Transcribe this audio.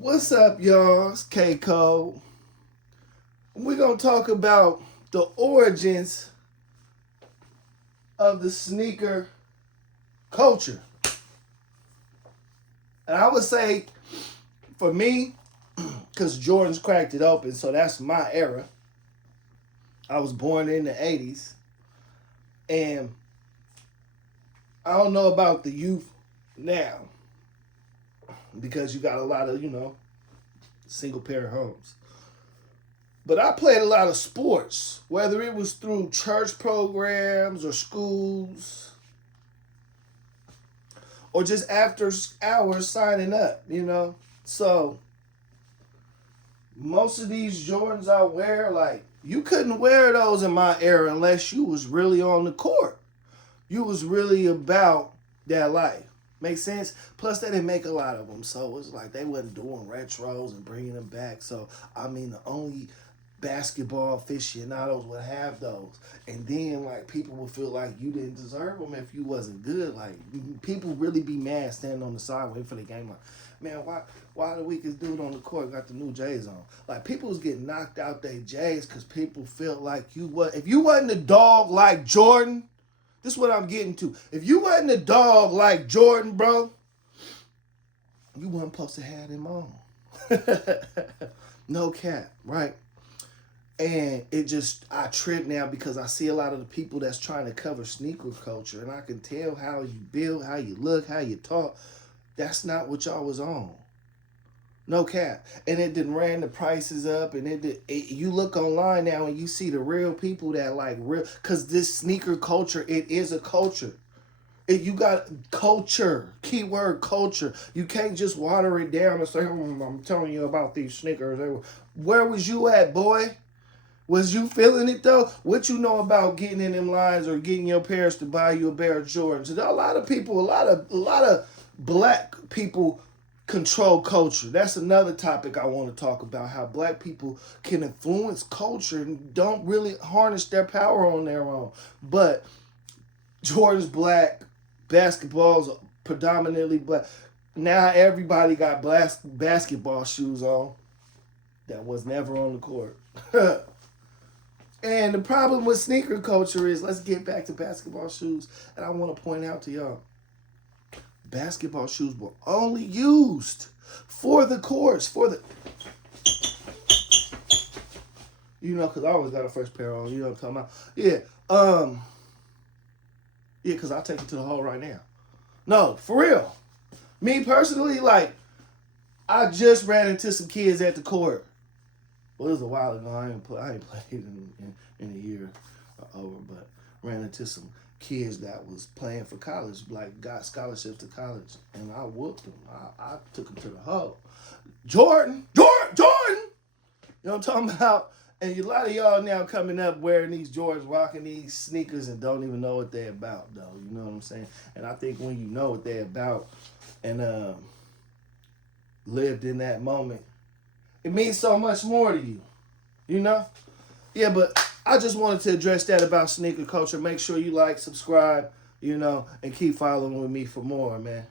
What's up, y'all? It's K Code. We're going to talk about the origins of the sneaker culture. And I would say, for me, because Jordan's cracked it open, so that's my era. I was born in the 80s. And I don't know about the youth now, because you got a lot of, single parent homes. But I played a lot of sports, whether it was through church programs or schools or just after hours signing up, So most of these Jordans I wear, you couldn't wear those in my era unless you was really on the court. You was really about that life. Make sense? Plus, they didn't make a lot of them, so it's like they wasn't doing retros and bringing them back. So, the only basketball aficionados would have those. And then, people would feel like you didn't deserve them if you wasn't good. People really be mad standing on the side waiting for the game. Man, why the weakest dude on the court got the new J's on? People was getting knocked out their J's because people felt like if you wasn't a dog like Jordan. This is what I'm getting to. If you wasn't a dog like Jordan, bro, you wasn't supposed to have him on. No cap, right? And I trip now because I see a lot of the people that's trying to cover sneaker culture, and I can tell how you build, how you look, how you talk. That's not what y'all was on. No cap. And it done ran the prices up, and you look online now and you see the real people that because this sneaker culture, it is a culture. You got culture, keyword culture. You can't just water it down and say, I'm telling you about these sneakers. Where was you at, boy? Was you feeling it though? What you know about getting in them lines or getting your parents to buy you a pair of Jordans? A lot of people, a lot of black people control culture. That's another topic I want to talk about, how black people can influence culture and don't really harness their power on their own. But Jordan's black, basketball's predominantly black. Now everybody got basketball shoes on that was never on the court. And the problem with sneaker culture is, let's get back to basketball shoes, and I want to point out to y'all, basketball shoes were only used for the courts, because I always got a fresh pair on, you know what I'm talking about? Yeah, because I'll take it to the hole right now. No, for real. Me personally, I just ran into some kids at the court. Well, it was a while ago. I ain't played in a year or over, but ran into some kids that was playing for college, got scholarships to college, and I whooped them. I took them to the hole. Jordan! You know what I'm talking about? And a lot of y'all now coming up wearing these Jordans, rocking these sneakers, and don't even know what they're about, though. You know what I'm saying? And I think when you know what they're about and lived in that moment, it means so much more to you. Yeah, but I just wanted to address that about sneaker culture. Make sure you like, subscribe, and keep following with me for more, man.